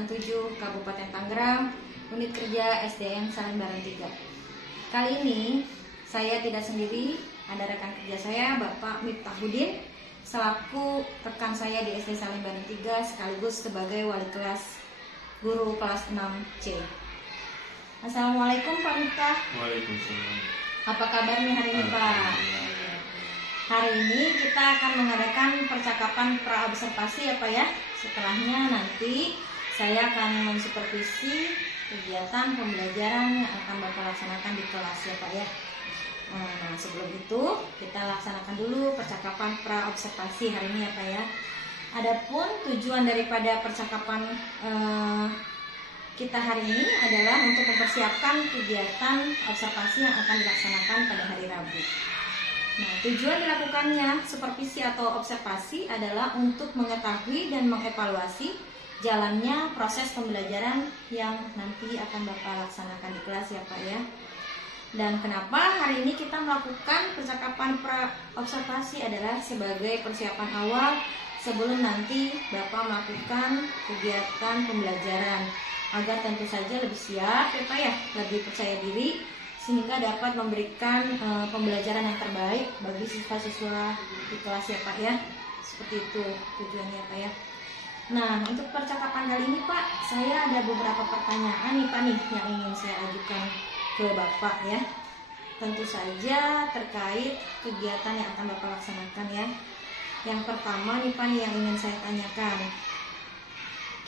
Kecamatan 7, Kabupaten Tangerang, Unit Kerja SDN Salembaran 3. Kali ini saya tidak sendiri, ada rekan kerja saya, Bapak Miftahudin, selaku rekan saya di SD Salembaran 3 sekaligus sebagai wali kelas guru kelas 6C. Assalamualaikum Pak Miftah. Waalaikumsalam. Apa kabar nih hari ini Pak? Hari ini kita akan mengadakan percakapan praobservasi ya Pak ya. Setelahnya nanti saya akan mensupervisi kegiatan pembelajaran yang akan Bapak laksanakan di kelas ya Pak ya. Nah, sebelum itu kita laksanakan dulu percakapan praobservasi hari ini ya Pak ya. Adapun tujuan daripada percakapan kita hari ini adalah untuk mempersiapkan kegiatan observasi yang akan dilaksanakan pada hari Rabu. Nah, tujuan dilakukannya supervisi atau observasi adalah untuk mengetahui dan mengevaluasi jalannya proses pembelajaran yang nanti akan Bapak laksanakan di kelas ya Pak ya. Dan kenapa hari ini kita melakukan percakapan pra-observasi adalah sebagai persiapan awal sebelum nanti Bapak melakukan kegiatan pembelajaran, agar tentu saja lebih siap ya Pak ya, lebih percaya diri sehingga dapat memberikan pembelajaran yang terbaik bagi siswa-siswa di kelas ya Pak ya. Seperti itu tujuannya Pak ya. Nah, untuk percakapan kali ini Pak, saya ada beberapa pertanyaan nih Pak nih yang ingin saya ajukan ke Bapak ya. Tentu saja terkait kegiatan yang akan Bapak laksanakan ya. Yang pertama nih Pak yang ingin saya tanyakan,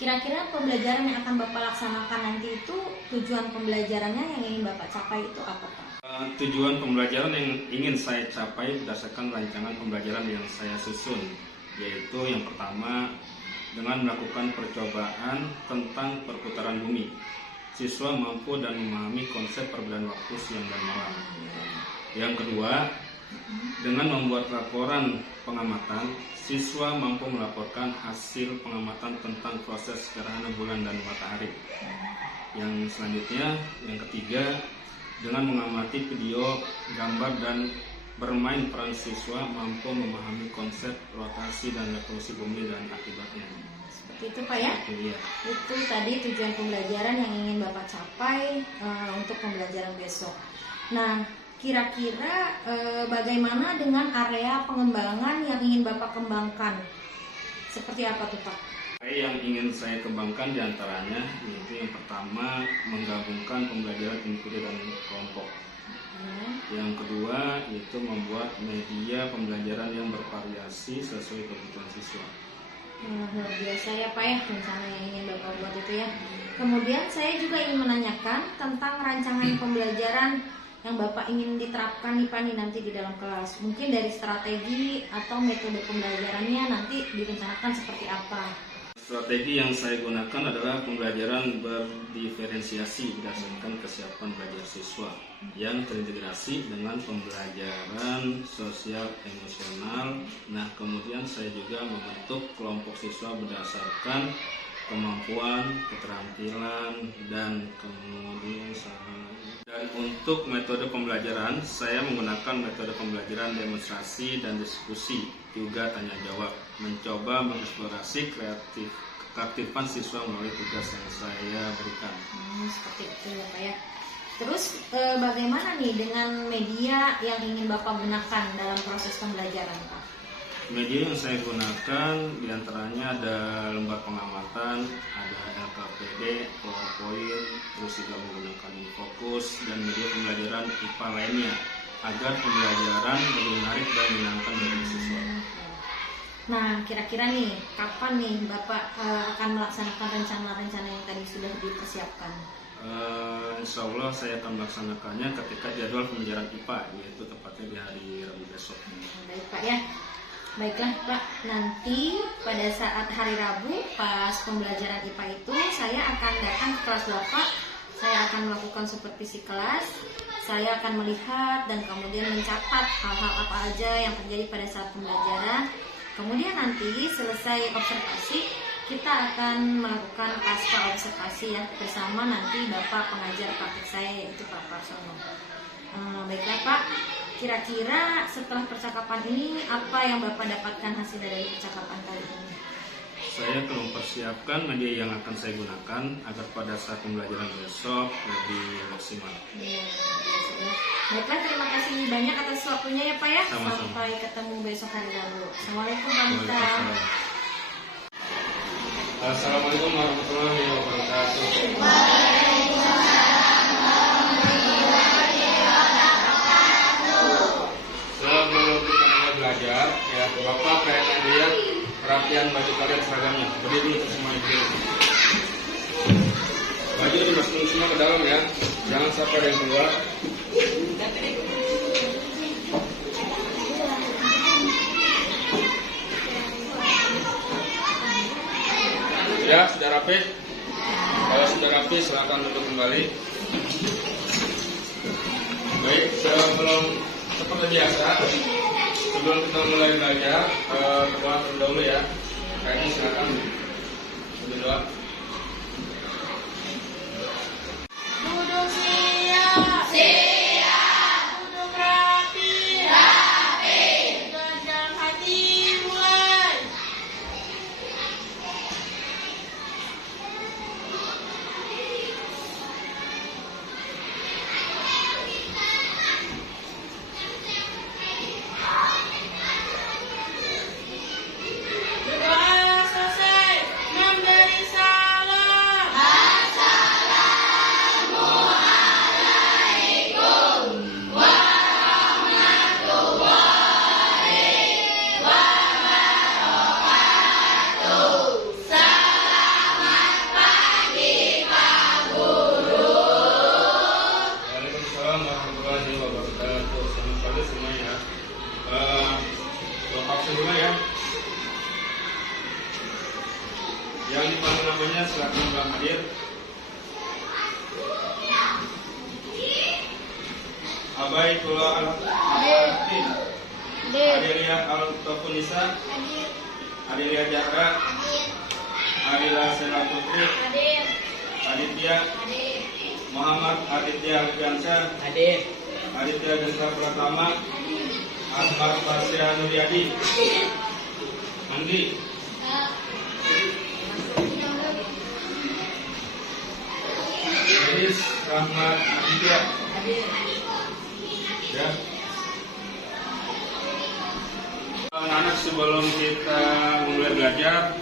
kira-kira pembelajaran yang akan Bapak laksanakan nanti itu tujuan pembelajarannya yang ingin Bapak capai itu apa Pak? Tujuan pembelajaran yang ingin saya capai berdasarkan rancangan pembelajaran yang saya susun, yaitu yang pertama dengan melakukan percobaan tentang perputaran bumi. Siswa mampu dan memahami konsep perbedaan waktu siang dan malam. Yang kedua, dengan membuat laporan pengamatan, siswa mampu melaporkan hasil pengamatan tentang proses gerhana bulan dan matahari. Yang selanjutnya, yang ketiga, dengan mengamati video, gambar, dan bermain peran siswa mampu memahami konsep rotasi dan revolusi bumi dan akibatnya. Seperti itu Pak ya? Iya. Itu tadi tujuan pembelajaran yang ingin Bapak capai untuk pembelajaran besok. Nah, kira-kira bagaimana dengan area pengembangan yang ingin Bapak kembangkan? Seperti apa tuh Pak? Yang ingin saya kembangkan diantaranya yaitu yang pertama menggabungkan pembelajaran individu dan kelompok. Yang kedua yaitu membuat media pembelajaran yang bervariasi sesuai kebutuhan siswa. Luar biasa ya Pak ya rencana yang ingin Bapak buat itu ya. Kemudian saya juga ingin menanyakan tentang rancangan pembelajaran yang Bapak ingin diterapkan nih Pak nih nanti di dalam kelas. Mungkin dari strategi atau metode pembelajarannya nanti direncanakan seperti apa? Strategi yang saya gunakan adalah pembelajaran berdiferensiasi berdasarkan kesiapan belajar siswa yang terintegrasi dengan pembelajaran sosial emosional. Nah, kemudian saya juga membentuk kelompok siswa berdasarkan kemampuan, keterampilan, dan kemudian dan untuk metode pembelajaran, saya menggunakan metode pembelajaran demonstrasi dan diskusi, juga tanya jawab, mencoba mengeksplorasi keaktifan siswa melalui tugas yang saya berikan. Seperti itu ya Pak ya. Terus bagaimana nih dengan media yang ingin Bapak gunakan dalam proses pembelajaran Pak? Media yang saya gunakan diantaranya ada lembar pengamatan, ada LKPD, PowerPoint, terus juga menggunakan Fokus dan media pembelajaran IPA lainnya agar pembelajaran lebih menarik dan menyenangkan bagi siswa. Nah, kira-kira nih kapan nih Bapak akan melaksanakan rencana-rencana yang tadi sudah dipersiapkan? Insya Allah saya akan melaksanakannya ketika jadwal pembelajaran IPA, yaitu tepatnya di hari Rabu besok. Baik Pak ya. Baiklah Pak, nanti pada saat hari Rabu pas pembelajaran IPA itu saya akan datang ke kelas Bapak. Saya akan melakukan supervisi kelas. Saya akan melihat dan kemudian mencatat hal-hal apa aja yang terjadi pada saat pembelajaran. Kemudian nanti selesai observasi, kita akan melakukan pasca observasi ya bersama nanti Bapak pengajar praktik saya yaitu Pak Parsono. Baiklah Pak, kira-kira setelah percakapan ini apa yang Bapak dapatkan hasil dari percakapan kali ini? saya akan mempersiapkan media yang akan saya gunakan agar pada saat pembelajaran besok lebih maksimal. Ya, baiklah, terima kasih banyak atas waktunya ya Pak ya. Sama-sama. Sampai ketemu besok hari Rabu. Assalamualaikum Pak Mita. Waalaikumsalam. Assalamualaikum warahmatullahi wabarakatuh. Sebelum kita mulai belajar, ya Bapak pengen lihat perapian baju kalian seragamnya. Berdiri dulu semuanya berdiri. Baju dimasukin semua ke dalam ya, jangan sampai ada yang keluar. Ya, sudah rapi. Kalau sudah rapi, silakan duduk kembali. Baik, sebelum seperti biasa, sebelum kita mulai belajar, berdoa terlebih dahulu ya. Kayaknya silakan berdoa. Duduk siap. Siap. Duduk rapi. Rapi. Dan dalam hati mulai. Doa selesai. Memberi salam. Waalaikumsalam warahmatullahi wabarakatuh. Selamat pagi semuanya. Bapak semua ya. Yang dipanggil namanya silakan Bang hadir. Abaitullah al-Hadim. Adilia al-Topunisa. Adilia Jaka. Adila Sela Putri. Aditya. Muhammad Aditya Alfiansyah. Aditya Genta Pratama. Ahmad Fasya Nuryadi. Andi. Idris Rahmat Aditya. Ya. Anak-anak, sebelum kita mulai belajar,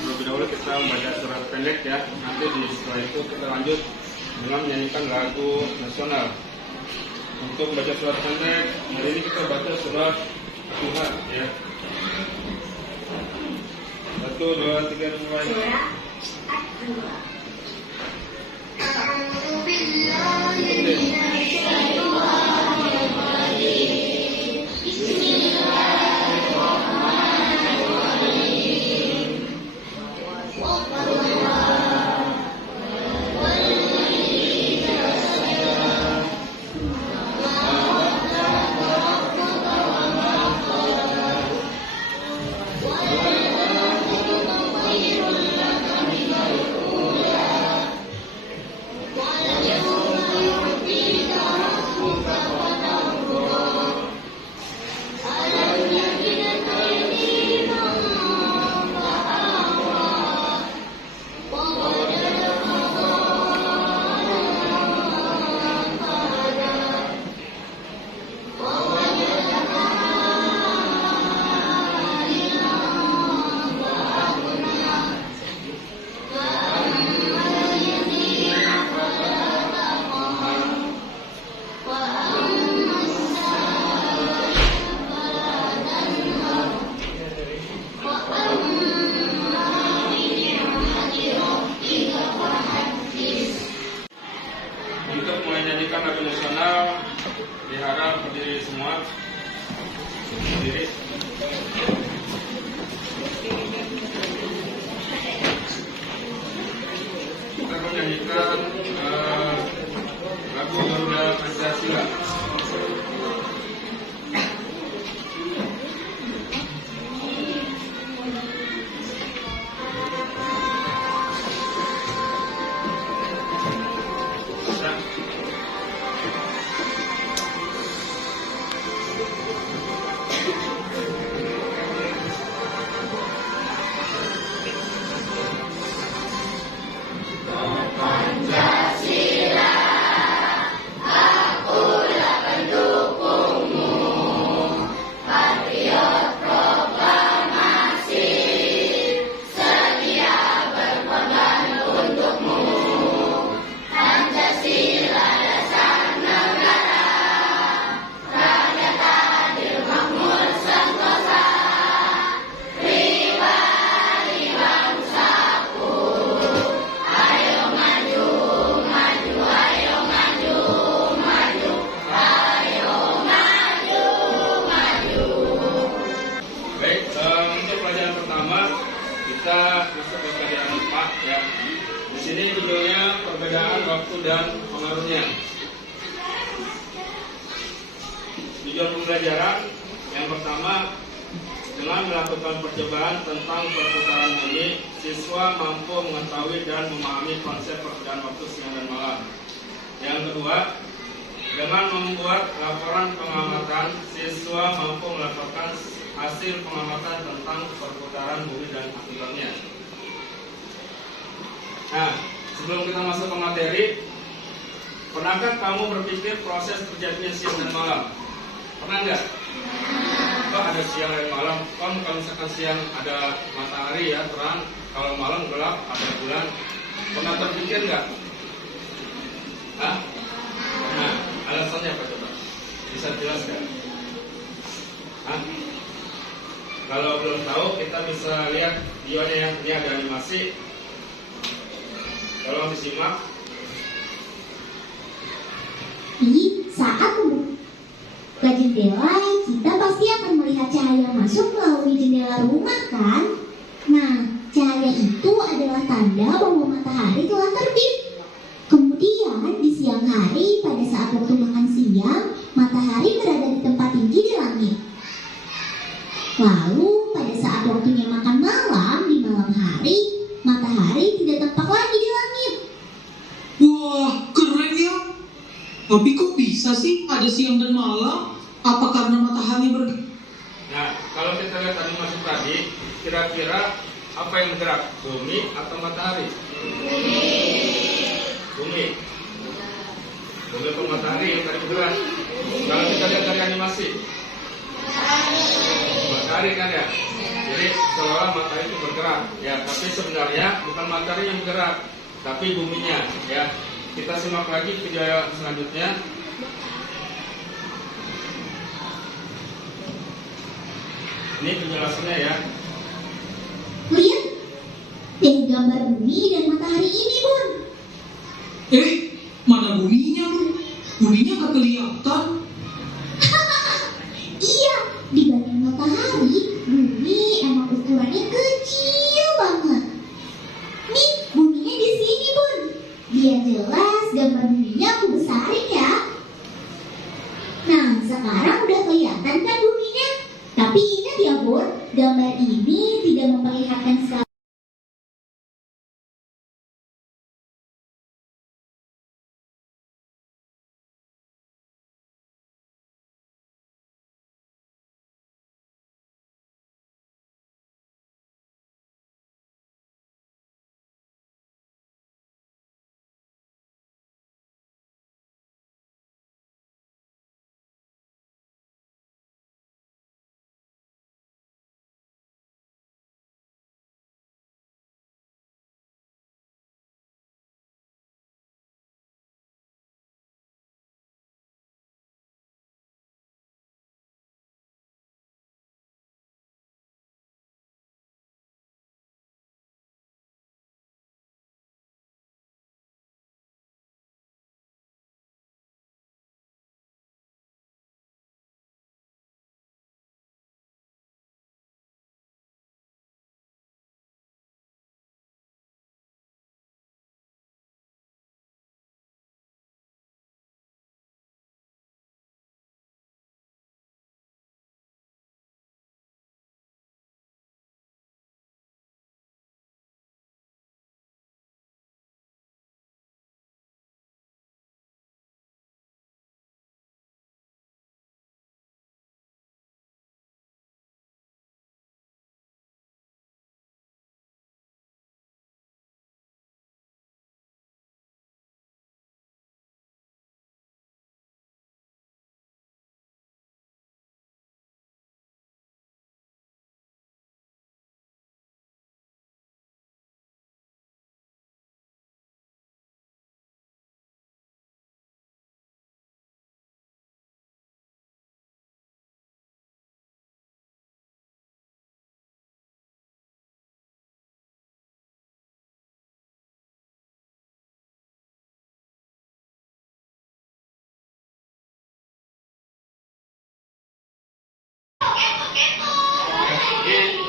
terlebih dahulu kita membaca surat pendek ya. Nanti setelah itu kita lanjut dengan menyanyikan lagu nasional. Untuk membaca surat pendek, hari ini kita baca surat Al-Tuhan ya. 1, 2, 3, mulai. Untuk menyanyikan lagu nasional, diharap berdiri semua. Berdiri. Kita menyanyikan lagu Garuda Pancasila. sini judulnya perbedaan waktu dan pengaruhnya. Tujuan pembelajaran yang pertama, dengan melakukan percobaan tentang perputaran bumi, siswa mampu mengetahui dan memahami konsep perbedaan waktu siang dan malam. Yang kedua, dengan membuat laporan pengamatan, siswa mampu melaporkan hasil pengamatan tentang perputaran bumi dan akibatnya. Nah, sebelum kita masuk ke materi, pernahkah kamu berpikir proses terjadinya siang dan malam? Pernah nggak? Kok ada siang dan malam? Kalau misalkan siang ada matahari ya terang, kalau malam gelap ada bulan. Pernah terpikir nggak? Hah? Nah, alasannya apa coba? Bisa jelaskan? Hah? Kalau belum tahu, kita bisa lihat videonya ya. Ini ada animasi. Tolong disimak. Saat buka jendela, kita pasti akan melihat cahaya masuk melalui jendela rumah, kan? Nah, cahaya itu adalah tanda bahwa matahari telah terbit. Kemudian di siang hari, pada saat waktu makan siang, matahari berada di tempat tinggi di langit. Lalu pada saat waktunya makan malam, di malam hari, matahari tidak tampak lagi di langit. Wah, keren ya. Tapi kok bisa sih ada siang dan malam? Apa karena matahari Nah, kalau kita lihat animasi tadi, kira-kira apa yang bergerak? Bumi atau matahari? Bumi. Bumi atau matahari yang tadi bergerak? Kalau kita lihat dari animasi, matahari kan ya? Jadi seolah matahari itu bergerak, ya. Tapi sebenarnya bukan matahari yang bergerak, tapi buminya, ya. Kita simak lagi video selanjutnya. Ini penjelasannya ya. Lihat deh gambar bumi dan matahari ini, Bun. Mana buminya lu? Buminya gak kelihatan. Iya, dibanding matahari, bumi emang ukurannya kecil banget. Nih, buminya di sini, Bun. Biar jelas gambar buminya aku besarin ya. Nah, sekarang udah kelihatan kan buminya? Tapi ingat ya, Bun, gambar ini tidak memperlihatkan sekali.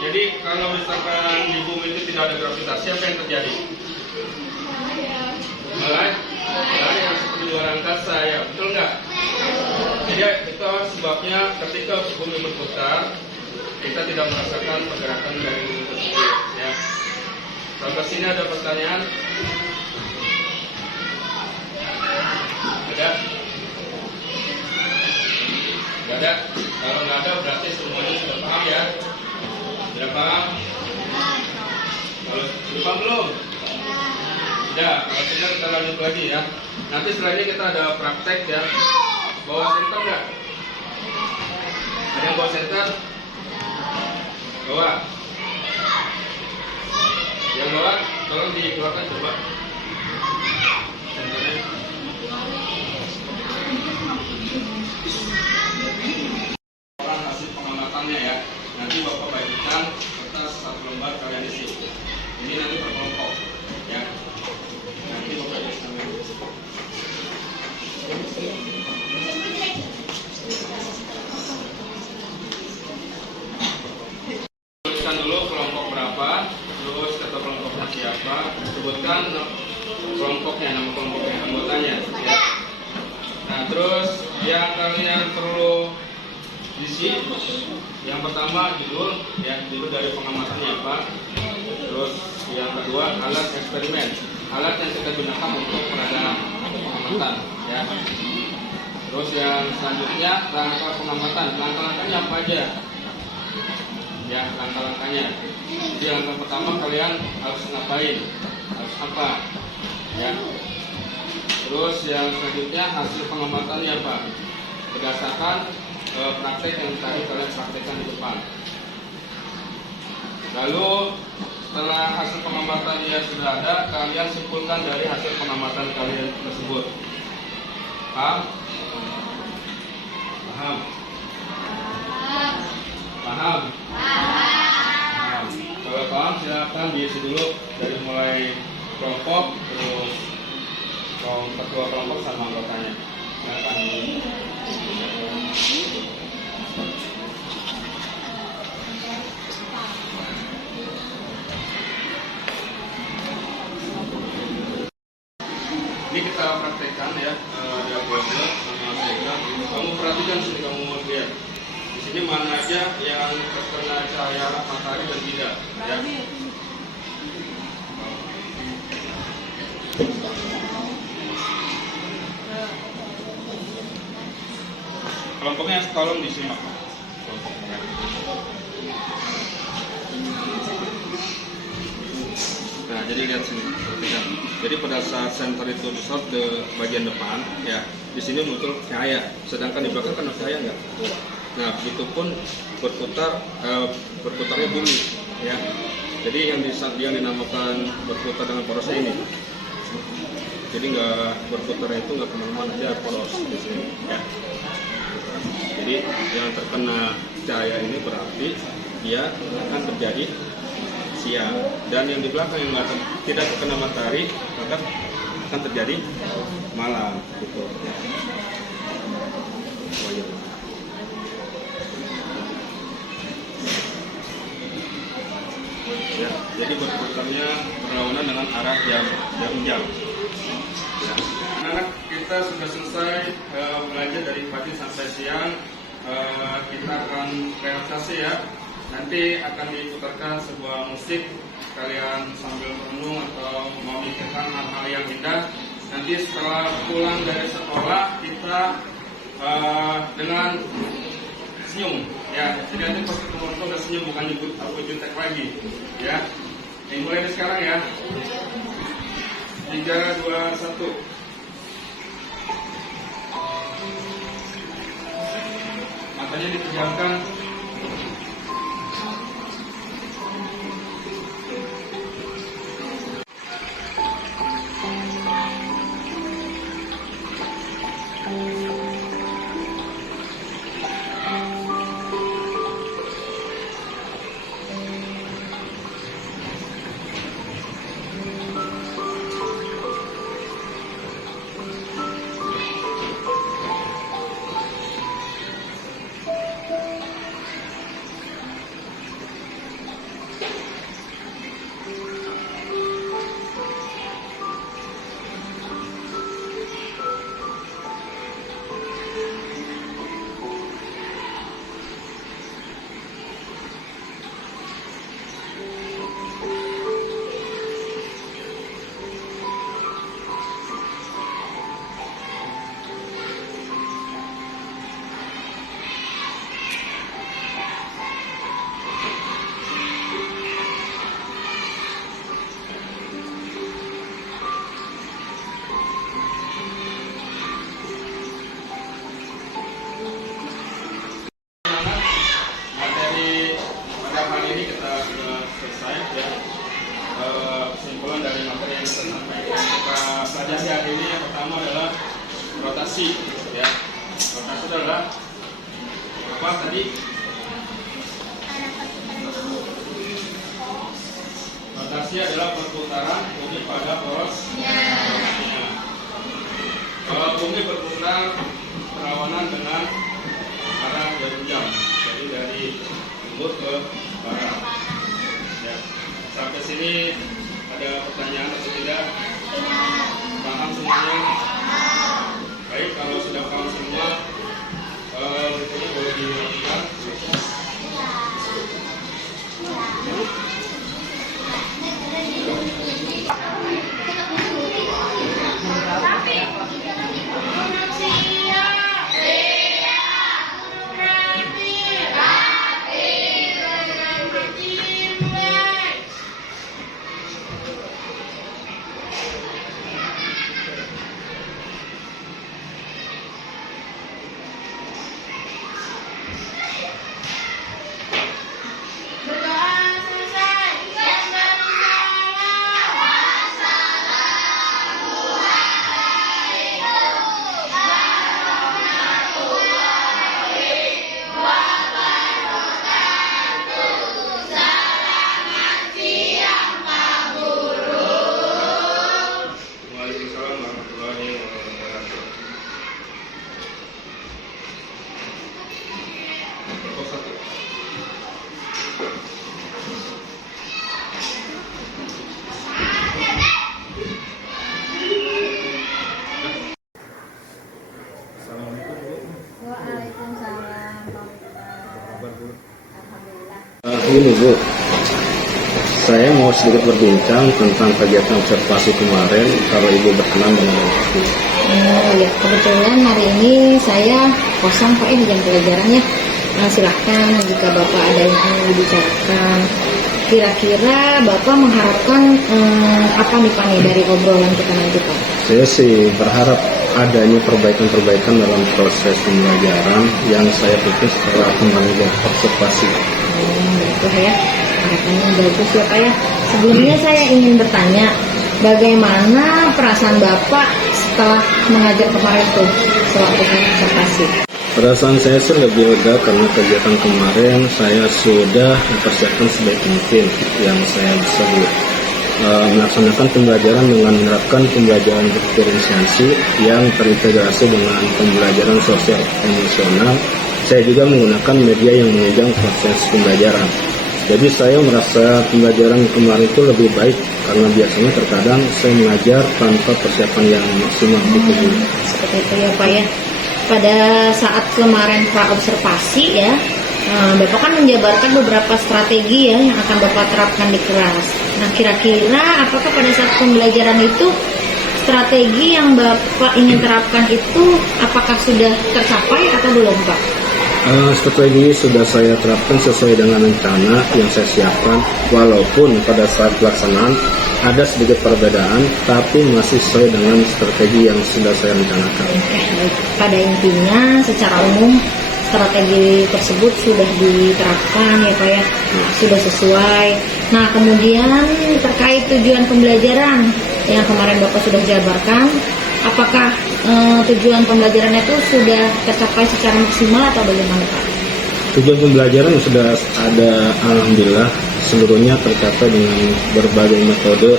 Jadi kalau misalkan di bumi itu tidak ada gravitasi, apa yang terjadi? Artinya ketika bumi berputar, kita tidak merasakan pergerakan dari bumi tersebut. Ya. Sampai sini ada pertanyaan? Ada? Nggak ada? Kalau nggak ada berarti semuanya sudah paham ya? Sudah paham? Kalau sudah paham belum? Sudah, kalau sudah kita lanjut lagi ya. Nanti setelah ini kita ada praktek ya. Bawa senter nggak? Ada yang bawa senter? Bawa. Yang bawa, tolong dikeluarkan coba. Senternya. Orang hasil pengamatannya ya. Nanti Bapak bagikan kertas 1 lembar kalian isi. Ini nanti per kelompok ya. Nanti Bapak isi. Tuliskan dulu kelompok berapa, terus kata kelompoknya siapa, sebutkan kelompoknya, nama kelompoknya, anggotanya ya. Nah terus yang kalian perlu isi, yang pertama judul, ya judul dari pengamatannya apa. Terus yang kedua alat eksperimen, alat yang kita gunakan untuk pengadaan pengamatan ya. Terus yang selanjutnya rangka pengamatan, langkah-langkahnya apa aja? Ya langkah-langkahnya. Jadi langkah pertama kalian harus ngapain? Harus apa? Ya. Terus yang selanjutnya hasil pengamatannya apa? Berdasarkan praktek yang tadi kalian praktekkan di depan. Lalu setelah hasil pengamatannya sudah ada, kalian simpulkan dari hasil pengamatan kalian tersebut. Paham? Paham? Paham? Paham. Kalau paham silakan diisi dulu dari mulai kelompok, terus ketua kelompok sama anggotanya. Silakan. Ini kita praktekkan ya, diagramnya sama Sega. Kamu perhatikan sini, kamu lihat. Di sini mana aja yang terkena cahaya matahari dan tidak. Ya. Kelompoknya tolong disimak. Kelompoknya. Nah, jadi lihat sini. Jadi pada saat senter itu disort ke bagian depan, ya di sini muncul cahaya. Sedangkan di belakang kan cahaya nggak. Nah, begitupun berputarnya bumi, ya. Jadi yang dinamakan berputar dengan porosnya ini. Jadi nggak berputarnya itu nggak kemana-mana aja poros di sini, ya. Jadi yang terkena cahaya ini berarti dia akan terjadi siang, dan yang di belakang yang tidak terkena matahari maka akan terjadi malam gitu. Ya, jadi berputarnya berlawanan dengan arah jam Ya. Anak-anak kita sudah selesai belajar dari pagi sampai siang. Kita akan relaksasi ya. Nanti akan diputarkan sebuah musik, kalian sambil merenung atau memikirkan hal-hal yang indah. Nanti setelah pulang dari sekolah kita dengan senyum, ya. Jadi nanti pas ketemu itu udah senyum, bukan nyebut aku jutek lagi, ya. Ini mulai dari sekarang ya. 3, 2, 1. Matanya dipejamkan. pelajari hari ini yang pertama adalah rotasi. Ya, rotasi adalah apa tadi? Rotasi adalah perputaran bumi pada porosnya. Kalau bumi berputar berlawanan dengan arah jarum jam, jadi dari timur ke barat. Ya. Sampai sini ada pertanyaan atau tidak? Paham semuanya? Baik, kalau sudah paham semua, ini boleh dilakukan. Waalaikumsalam warahmatullahi wabarakatuh. Pokok satu. Assalamualaikum Bu. Waalaikumsalam. Apa kabar Bu? Alhamdulillah. Ini Bu, saya mau sedikit berbincang tentang kegiatan observasi kemarin. Kalau Ibu berkenan dengan aku. Oh ya, kebetulan hari ini saya kosong Pak di jam pelajarannya. Nah, silahkan jika Bapak ada yang ingin dibicarakan. Kira-kira Bapak mengharapkan apa nih Pak nih dari obrolan kita nanti Pak? Saya sih berharap adanya perbaikan-perbaikan dalam proses pembelajaran yang saya pikir setelah kembali observasi. Gitu ya, harapannya bagus ya Pak ya. Sebelumnya saya ingin bertanya, bagaimana perasaan Bapak setelah mengajar kemarin tuh sewaktu observasi? Perasaan saya sih lebih lega karena kegiatan kemarin saya sudah mempersiapkan sebaik mungkin yang saya bisa melaksanakan pembelajaran dengan menerapkan pembelajaran diferensiasi yang terintegrasi dengan pembelajaran sosial emosional. Saya juga menggunakan media yang menunjang proses pembelajaran. Jadi saya merasa pembelajaran kemarin itu lebih baik karena biasanya terkadang saya mengajar tanpa persiapan yang maksimal. Seperti itu ya Pak ya. Pada saat kemarin observasi ya, Bapak kan menjabarkan beberapa strategi ya yang akan Bapak terapkan di kelas. Nah, kira-kira apakah pada saat pembelajaran itu strategi yang Bapak ingin terapkan itu apakah sudah tercapai atau belum Pak? Strategi sudah saya terapkan sesuai dengan rencana yang saya siapkan, walaupun pada saat pelaksanaan ada sedikit perbedaan, tapi masih sesuai dengan strategi yang sudah saya rencanakan. Baik. Pada intinya secara umum strategi tersebut sudah diterapkan ya Pak ya, sudah sesuai. Nah, kemudian terkait tujuan pembelajaran yang kemarin Bapak sudah jabarkan, apakah tujuan pembelajarannya itu sudah tercapai secara maksimal atau bagaimana Pak? Tujuan pembelajaran sudah ada, alhamdulillah, seluruhnya tercapai dengan berbagai metode,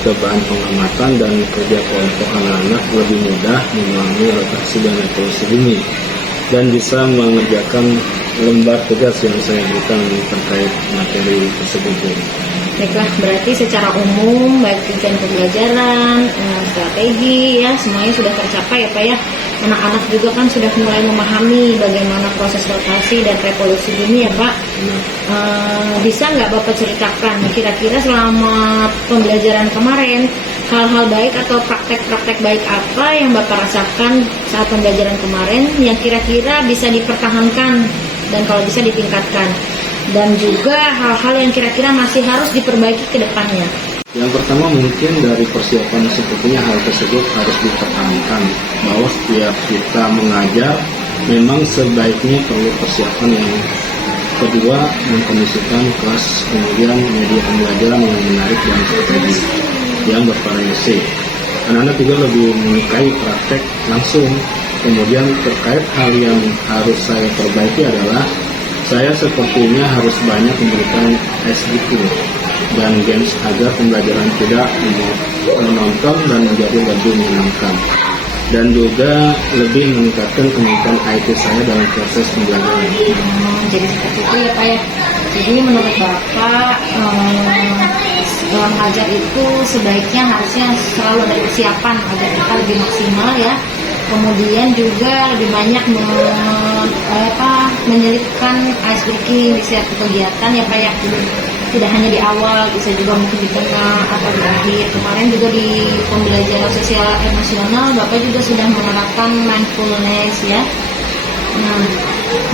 bahan pengamatan dan kerja kelompok anak-anak lebih mudah memahami rotasi dan evolusi bumi dan bisa mengerjakan lembar tugas yang saya berikan terkait materi tersebut. Baiklah, berarti secara umum baik tujuan pembelajaran, strategi ya semuanya sudah tercapai ya Pak ya. Anak-anak juga kan sudah mulai memahami bagaimana proses rotasi dan revolusi bumi ya Pak. Bisa nggak Bapak ceritakan kira-kira selama pembelajaran kemarin hal-hal baik atau praktek-praktek baik apa yang Bapak rasakan saat pembelajaran kemarin yang kira-kira bisa dipertahankan dan kalau bisa ditingkatkan, dan juga hal-hal yang kira-kira masih harus diperbaiki ke depannya? Yang pertama mungkin dari persiapan sepertinya hal tersebut harus dipertahankan, bahwa setiap kita mengajar memang sebaiknya perlu persiapan. Yang kedua, mengkondisikan kelas, kemudian media pembelajaran yang menarik dan strategis yang bervariasi. Anak-anak juga lebih menyukai praktek langsung. Kemudian terkait hal yang harus saya perbaiki adalah saya sepertinya harus banyak memberikan SGQ dan games agar pembelajaran tidak menonton dan menjadi lebih menyenangkan. Dan juga lebih meningkatkan kemampuan IT saya dalam proses pembelajaran. Jadi seperti itu ya Pak ya. Jadi menurut Bapak dalam mengajar itu sebaiknya harusnya selalu ada persiapan agar kita lebih maksimal ya. Kemudian juga lebih banyak menyelipkan ice breaking di setiap kegiatan ya Pak ya. Tidak hanya di awal, bisa juga mungkin di tengah atau di akhir. Kemarin juga di pembelajaran sosial emosional Bapak juga sudah menerapkan mindfulness ya. Nah,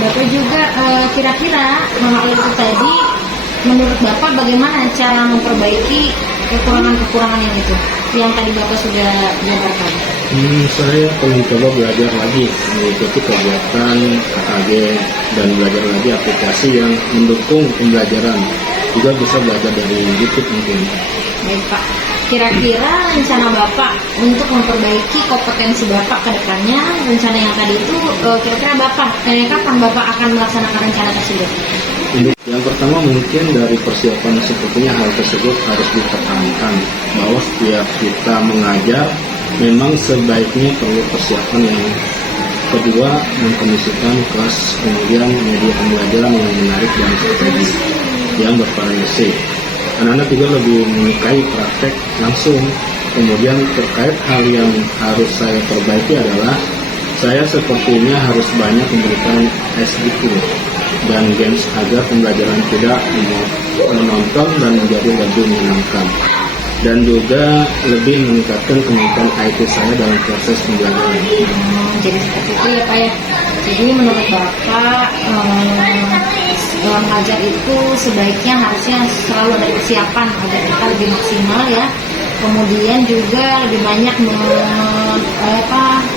Bapak juga kira-kira mengenai itu tadi, menurut Bapak bagaimana cara memperbaiki kekurangan-kekurangan yang itu yang tadi Bapak sudah jabarkan? Saya akan mencoba belajar lagi, mengikuti kegiatan KKG dan belajar lagi aplikasi yang mendukung pembelajaran. Juga bisa belajar dari YouTube mungkin. Baik Pak, kira-kira rencana Bapak untuk memperbaiki kompetensi Bapak ke depannya, rencana yang tadi itu kira-kira kapan Bapak akan melaksanakan rencana tersebut? Yang pertama mungkin dari persiapan sepertinya hal tersebut harus dipertahankan, bahwa setiap kita mengajar memang sebaiknya perlu persiapan. Yang kedua, mengkondisikan kelas, kemudian media pembelajaran yang menarik dan strategis yang bervariasi. Anak-anak juga lebih menyukai praktek langsung. Kemudian terkait hal yang harus saya perbaiki adalah saya sepertinya harus banyak memberikan SGQ dan games agar pembelajaran tidak menonton dan menjadi lebih menyenangkan. Dan juga lebih meningkatkan kemampuan IT saya dalam proses pembelajaran. Jadi seperti itu ya Pak ya. Jadi menurut Bapak dalam mengajar itu sebaiknya harusnya selalu ada persiapan agar kita lebih maksimal ya. Kemudian juga lebih banyak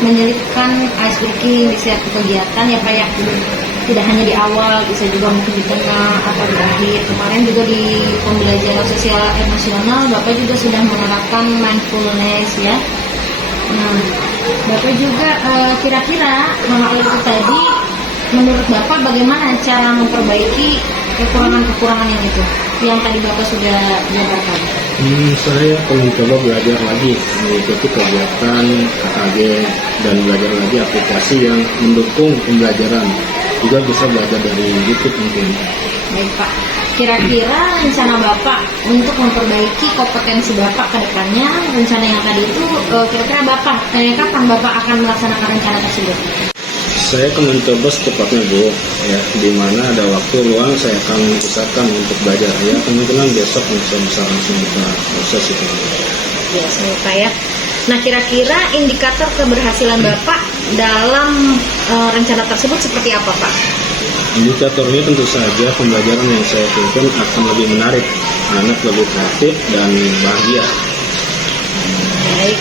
menyelipkan ice breaking di setiap kegiatan ya Pak ya. Tidak hanya di awal, bisa juga mungkin di tengah atau di akhir. Kemarin juga di pembelajaran sosial emosional Bapak juga sudah menerapkan mindfulness ya. Nah, Bapak juga kira-kira mengenai itu tadi, menurut Bapak bagaimana cara memperbaiki kekurangan-kekurangan yang itu yang tadi Bapak sudah jabarkan? Saya akan mencoba belajar lagi, mengikuti kegiatan KKG dan belajar lagi aplikasi yang mendukung pembelajaran. Juga bisa belajar dari YouTube mungkin. Baik Pak, kira-kira rencana Bapak untuk memperbaiki kompetensi Bapak ke depannya, rencana yang tadi itu kira-kira kapan Bapak akan melaksanakan rencana tersebut? Saya akan mencoba secepatnya Bu, ya, di mana ada waktu luang saya akan usahakan untuk belajar. Ya, kemungkinan besok bisa langsung kita proses itu. Ya, Pak ya. Nah, kira-kira indikator keberhasilan Bapak dalam rencana tersebut seperti apa Pak? Indikatornya tentu saja pembelajaran yang saya pimpin akan lebih menarik, anak lebih kreatif dan bahagia. Baik.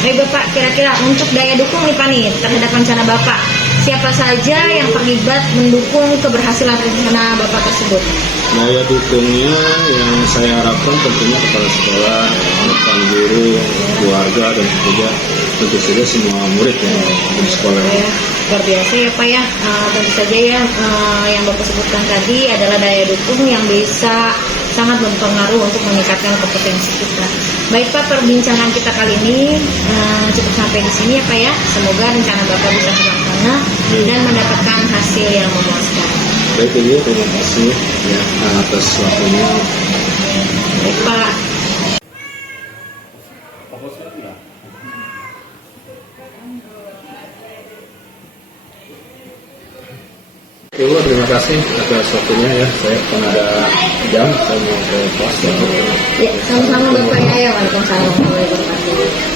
Baik Bapak, kira-kira untuk daya dukung nih Pak nih terhadap rencana Bapak, siapa saja yang terlibat mendukung keberhasilan rencana Bapak tersebut? Daya dukungnya yang saya harapkan tentunya kepada sekolah, rekan guru, keluarga, dan tentu saja semua murid yang di sekolah. Ya, luar biasa ya Pak ya. Tentu saja ya yang Bapak sebutkan tadi adalah daya dukung yang bisa sangat berpengaruh untuk meningkatkan kompetensi kita. Baik Pak, perbincangan kita kali ini cukup sampai di sini ya Pak ya. Semoga rencana Bapak bisa terlaksana dan mendapatkan hasil yang memuaskan. Baik Ibu, terima kasih ya atas waktunya. Baik Pak. Ibu, terima kasih atas waktunya ya. Saya akan ada jam, saya mau ke pos. Ya, sama-sama Bapak ya. Waalaikumsalam warahmatullahi wabarakatuh.